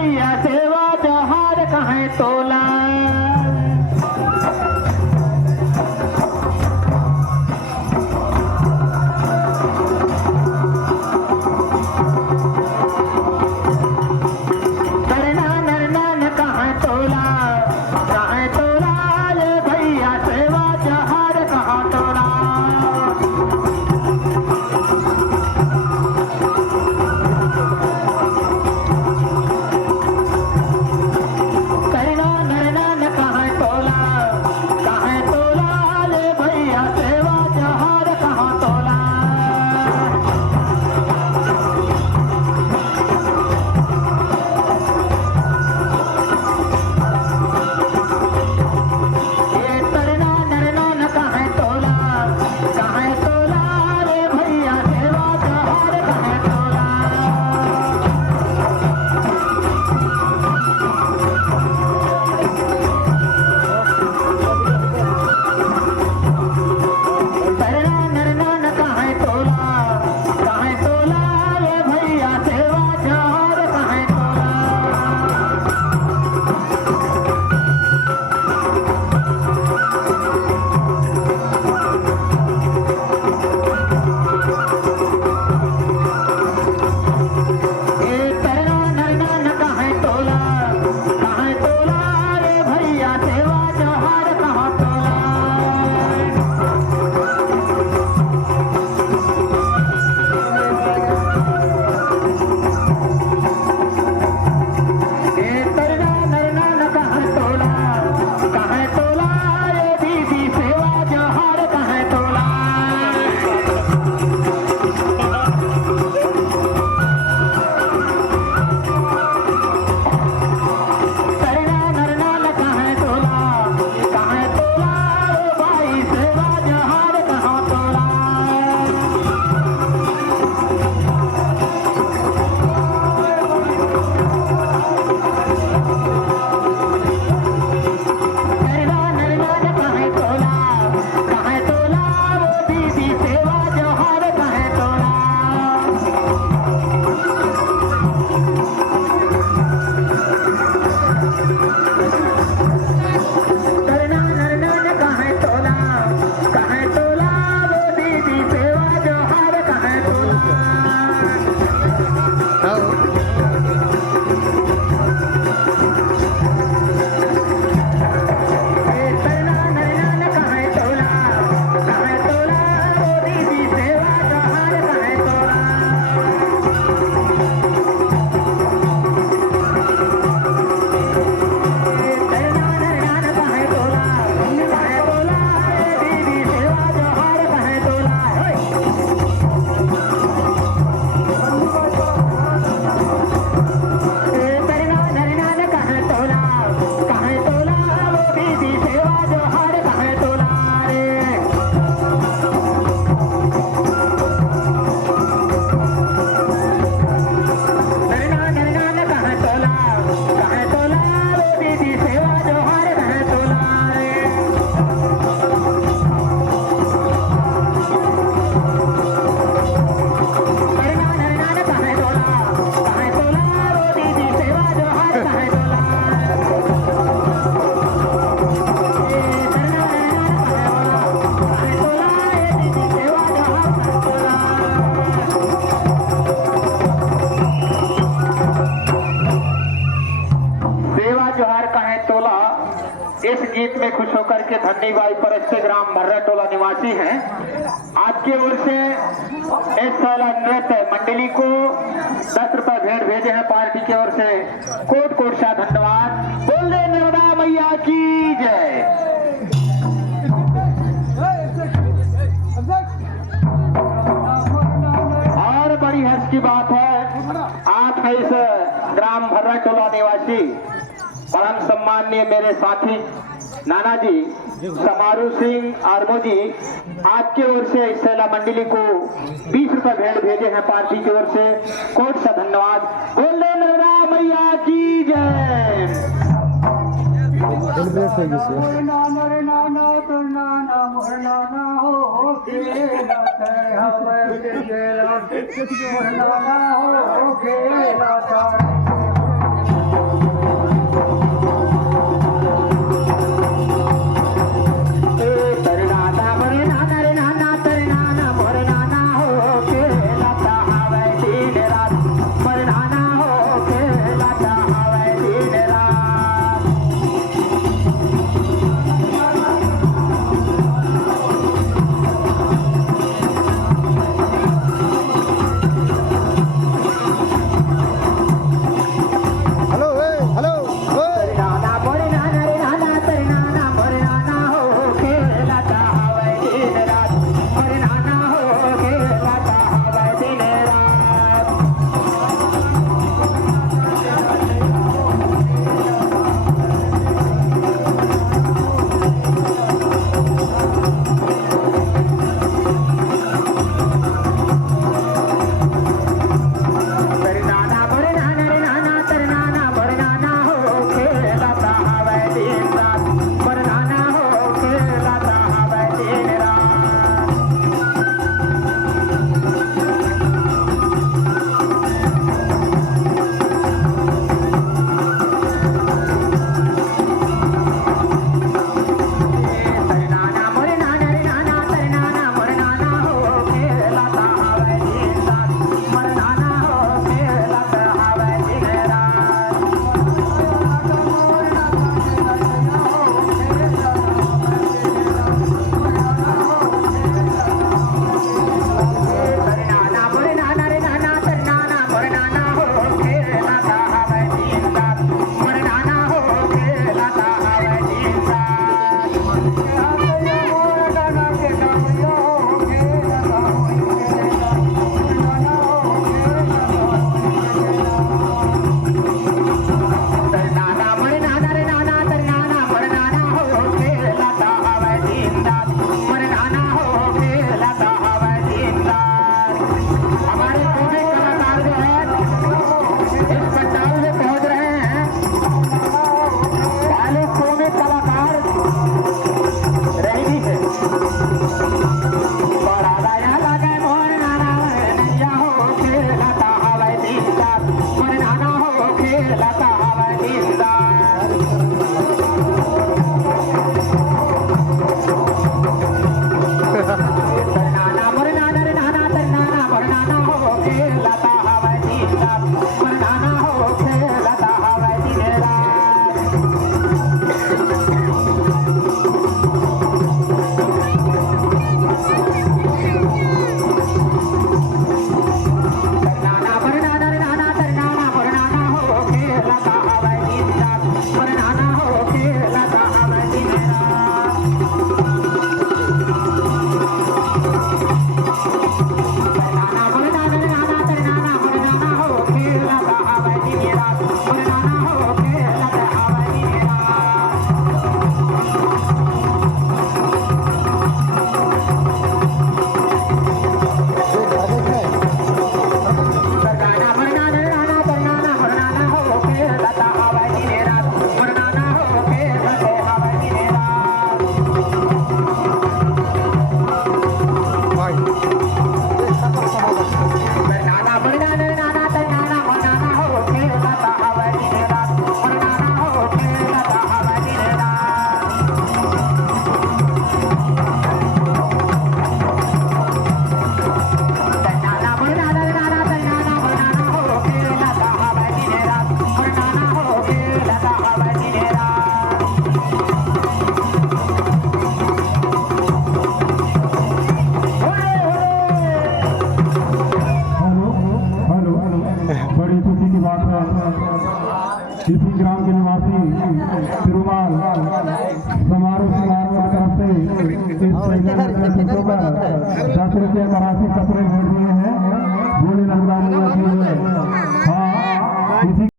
भैया सेवा जहार कहाँ तोला। इस गीत में खुश होकर के धन्नी बाई परस्ते ग्राम भर्रा टोला निवासी हैं। आपकी ओर से इस साल नृत्य मंडली को 10 रुपए भेंट भेजे हैं पार्टी की ओर से। कोट कोट सा धन्यवाद। बोल दे नर्मदा मैया की जय। और बड़ी हर्ष की बात है, आप इस ग्राम भर्रा टोला निवासी परम सम्माननीय मेरे साथी नाना जी समारू सिंह आर्मो जी, आपकी ओर से इस सेला मंडली को 20 रुपए भेंट भेजे हैं पार्टी की ओर से। कोट सा धन्यवाद। बोले नर्मदा मैया की जय। खेळता हवानीदार नाना मोरे नाना रे नाना तर नाना मोरे नाना हो खेळता हवानीदार मोरे नाना हो खेळता हवानीदार नाना मोरे नाना रे नाना तर नाना मोरे नाना हो खेळता हवानीदार मोरे नाना हो खेळता हवानीदार नाना मोरे नाना रे नाना तर नाना मोरे नाना हो खेळता हवानीदार मोरे नाना हो खेळता हवानीदार नाना मोरे नाना रे नाना तर नाना मोरे नाना हो खेळता हवानीदार मोरे नाना हो खेळता हवानीदार नाना मोरे नाना रे नाना तर नाना मोरे नाना हो खेळता हवानीदार मोरे नाना हो खेळता हवानीदार नाना मोरे नाना रे नाना तर नाना मोरे नाना हो खेळता हवानीदार मोरे नाना हो खेळता हवानीदार हेलो बड़ी खुशी की बात है इसी ग्राम के निवासी तिरुमाल समारोह की तरफ से इस पर 10 रुपये का राशि कपड़े भेज दिए हैं भोले नंदा हाँ इसी